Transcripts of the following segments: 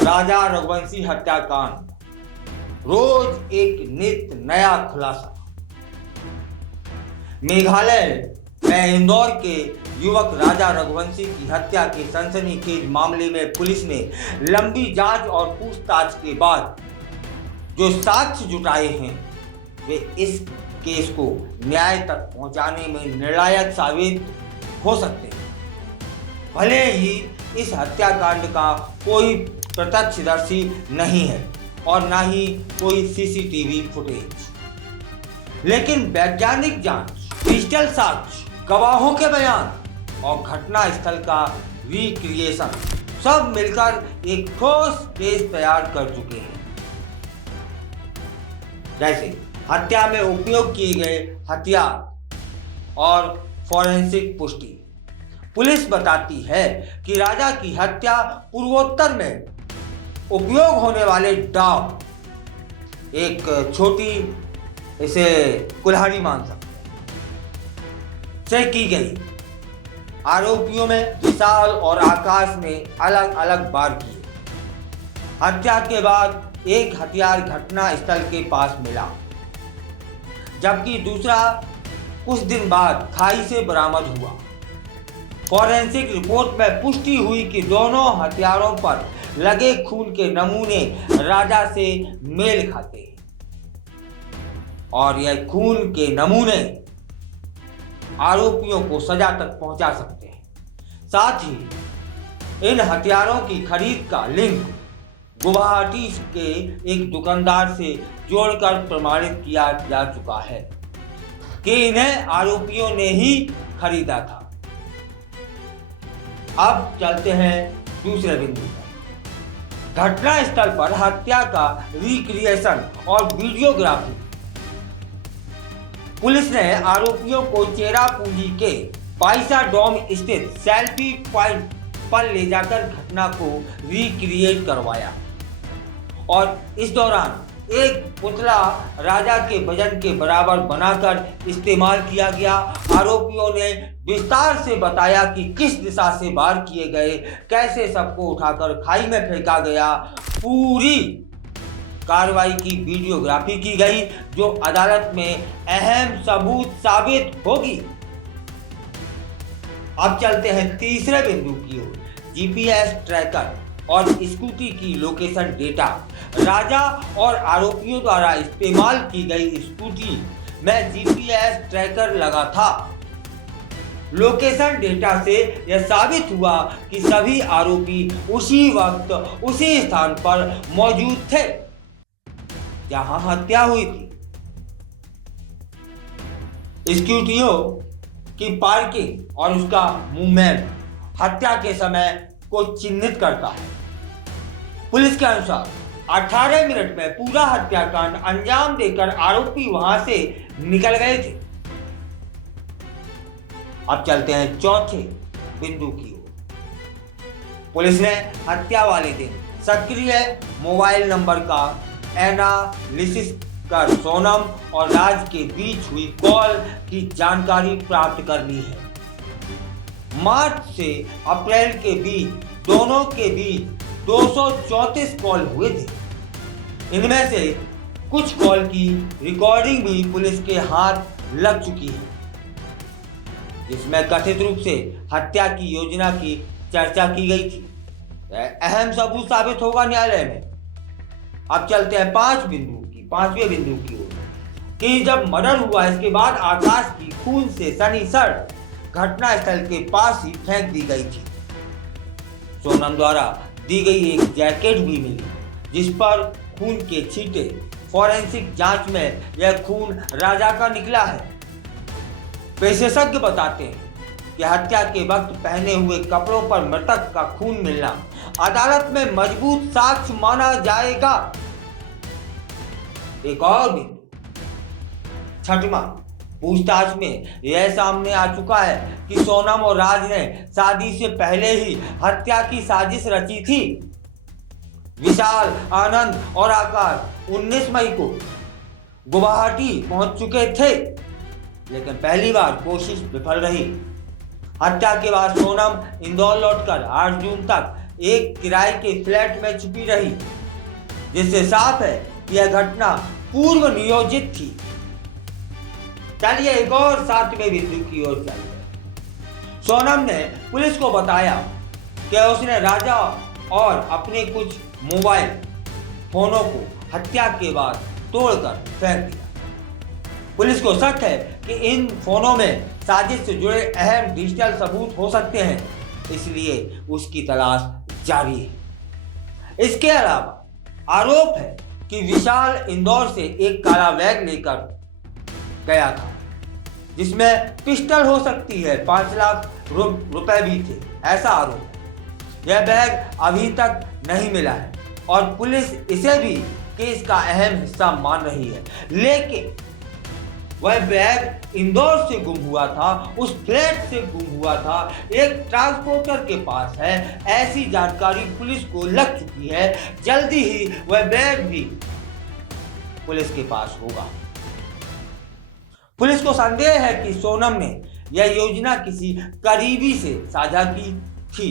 राजा रघुवंशी हत्याकांड, रोज एक नित नया खुलासा। मेघालय में इंदौर के युवक राजा रघुवंशी की हत्या के सनसनीखेज मामले में पुलिस ने लंबी जांच और पूछताछ के बाद जो साक्ष्य जुटाए हैं वे इस केस को न्याय तक पहुंचाने में निर्णायक साबित हो सकते हैं। भले ही इस हत्याकांड का कोई प्रत्यक्षदर्शी नहीं है और न ही कोई सीसीटीवी फुटेज, लेकिन वैज्ञानिक जांच, डिजिटल साक्ष्य, गवाहों के बयान और घटना स्थल का रिक्रिएशन सब मिलकर एक ठोस केस तैयार कर चुके हैं। जैसे हत्या में उपयोग किए गए हथियार और फॉरेंसिक पुष्टि। पुलिस बताती है कि राजा की हत्या पूर्वोत्तर में उपयोग होने वाले दाव, एक छोटी इसे कुल्हाड़ी मान सकते से की गई। आरोपियों में विशाल और आकाश ने अलग अलग वार किए। हत्या के बाद एक हथियार घटना स्थल के पास मिला, जबकि दूसरा कुछ दिन बाद खाई से बरामद हुआ। फॉरेंसिक रिपोर्ट में पुष्टि हुई कि दोनों हथियारों पर लगे खून के नमूने राजा से मेल खाते हैं और यह खून के नमूने आरोपियों को सजा तक पहुंचा सकते हैं। साथ ही इन हथियारों की खरीद का लिंक गुवाहाटी के एक दुकानदार से जोड़कर प्रमाणित किया जा चुका है कि इन्हें आरोपियों ने ही खरीदा था। अब चलते हैं दूसरे बिंदु पर। घटना स्थल पर हत्या का रिक्रिएशन और वीडियोग्राफी। पुलिस ने आरोपियों को चेरापूंजी के पाइसा डोम स्थित सेल्फी पॉइंट पर ले जाकर घटना को रिक्रिएट करवाया और इस दौरान एक पुतला राजा के वजन के बराबर बनाकर इस्तेमाल किया गया। आरोपियों ने विस्तार से बताया कि किस दिशा से वार किए गए, कैसे सबको उठाकर खाई में फेंका गया। पूरी कार्रवाई की वीडियोग्राफी की गई जो अदालत में अहम सबूत साबित होगी। अब चलते हैं तीसरे बिंदु की ओर। जीपीएस ट्रैकर और स्कूटी की लोकेशन डेटा। राजा और आरोपियों द्वारा इस्तेमाल की गई स्कूटी में जीपीएस ट्रैकर लगा था। लोकेशन डेटा से यह साबित हुआ कि सभी आरोपी उसी वक्त उसी स्थान पर मौजूद थे जहां हत्या हुई थी। स्कूटियों की पार्किंग और उसका मूवमेंट हत्या के समय को चिन्हित करता है। पुलिस के अनुसार 18 मिनट में पूरा हत्याकांड अंजाम देकर आरोपी वहां से निकल गए थे। अब चलते हैं चौथे बिंदु की ओर। पुलिस ने हत्या वाले दिन सक्रिय मोबाइल नंबर का एनालिसिस कर सोनम और राज के बीच हुई कॉल की जानकारी प्राप्त करनी है। मार्च से अप्रैल के बीच दोनों के बीच 234 कॉल हुए थे। इनमें से कुछ कॉल की रिकॉर्डिंग भी पुलिस के हाथ लग चुकी है, जिसमें कथित रूप से हत्या की योजना की चर्चा की गई थी। अहम सबूत साबित होगा न्यायालय में। अब चलते हैं पांचवें बिंदु की ओर कि जब मर्डर हुआ इसके बाद आकाश की खून से सनी शर्ट घटना स्थल के पास ही फेंक दी गई थी। सोनम द्वारा दी गई एक जैकेट भी मिली जिस पर खून के छींटे। फॉरेंसिक जांच में यह खून राजा का निकला है। विशेषज्ञ बताते हैं कि हत्या के वक्त पहने हुए कपड़ों पर मृतक का खून मिलना अदालत में मजबूत साक्ष्य माना जाएगा। एक और बिंदु, छठवां, पूछताछ में यह सामने आ चुका है कि सोनम और राज ने शादी से पहले ही हत्या की साजिश रची थी। विशाल, आनंद और आकाश 19 मई को गुवाहाटी पहुंच चुके थे, लेकिन पहली बार कोशिश विफल रही। हत्या के बाद सोनम इंदौर लौटकर 8 जून तक एक किराए के फ्लैट में छुपी रही, जिससे साफ है कि यह घटना पूर्व नियोजित थी। चलिए एक और 7वें बिंदु की ओर चलते हैं। सोनम ने पुलिस को बताया कि उसने राजा और अपने कुछ मोबाइल फोनों को हत्या के बाद तोड़कर फेंक दिया। पुलिस को शक है कि इन फोनों में साजिश से जुड़े अहम डिजिटल सबूत हो सकते हैं, इसलिए उसकी तलाश जारी है। इसके अलावा आरोप है कि विशाल इंदौर से एक काला बैग लेकर गया था, जिसमें पिस्टल हो सकती है, 5 लाख रुपए भी थे, ऐसा आरोप है। यह बैग अभी तक नहीं मिला है और पुलिस इसे भी केस का अहम हिस्सा मान रही है, लेकिन वह बैग इंदौर से गुम हुआ था, उस फ्लैट से गुम हुआ था, एक ट्रांसपोर्टर के पास है, ऐसी जानकारी पुलिस को लग चुकी है। जल्दी ही वह बैग भी पुलिस के पास होगा। पुलिस को संदेह है कि सोनम ने यह योजना किसी करीबी से साझा की थी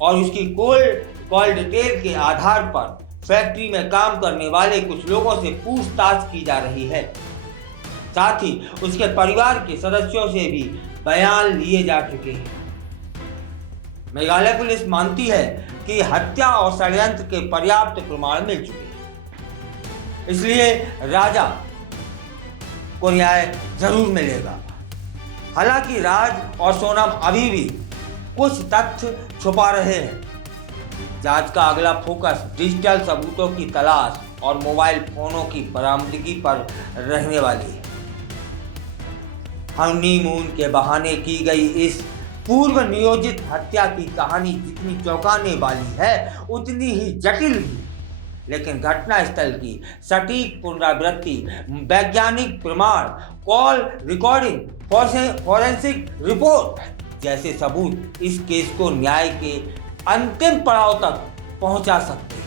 और उसकी कॉल डिटेल के आधार पर फैक्ट्री में काम करने वाले कुछ लोगों से पूछताछ की जा रही है। साथ ही उसके परिवार के सदस्यों से भी बयान लिए जा चुके हैं। मेघालय पुलिस मानती है कि हत्या और षड्यंत्र के पर्याप्त प्रमाण मिल चुके हैं, इसलिए राजा को न्याय जरूर मिलेगा। हालांकि राज और सोनम अभी भी कुछ तथ्य छुपा रहे हैं। जांच का अगला फोकस डिजिटल सबूतों की तलाश और मोबाइल फोनों की बरामदगी पर रहने वाली है। हनीमून के बहाने की गई इस पूर्व नियोजित हत्या की कहानी जितनी चौंकाने वाली है, उतनी ही जटिल भी। लेकिन घटनास्थल की सटीक पुनरावृत्ति, वैज्ञानिक प्रमाण, कॉल रिकॉर्डिंग, फॉरेंसिक रिपोर्ट जैसे सबूत इस केस को न्याय के अंतिम पड़ाव तक पहुंचा सकते हैं।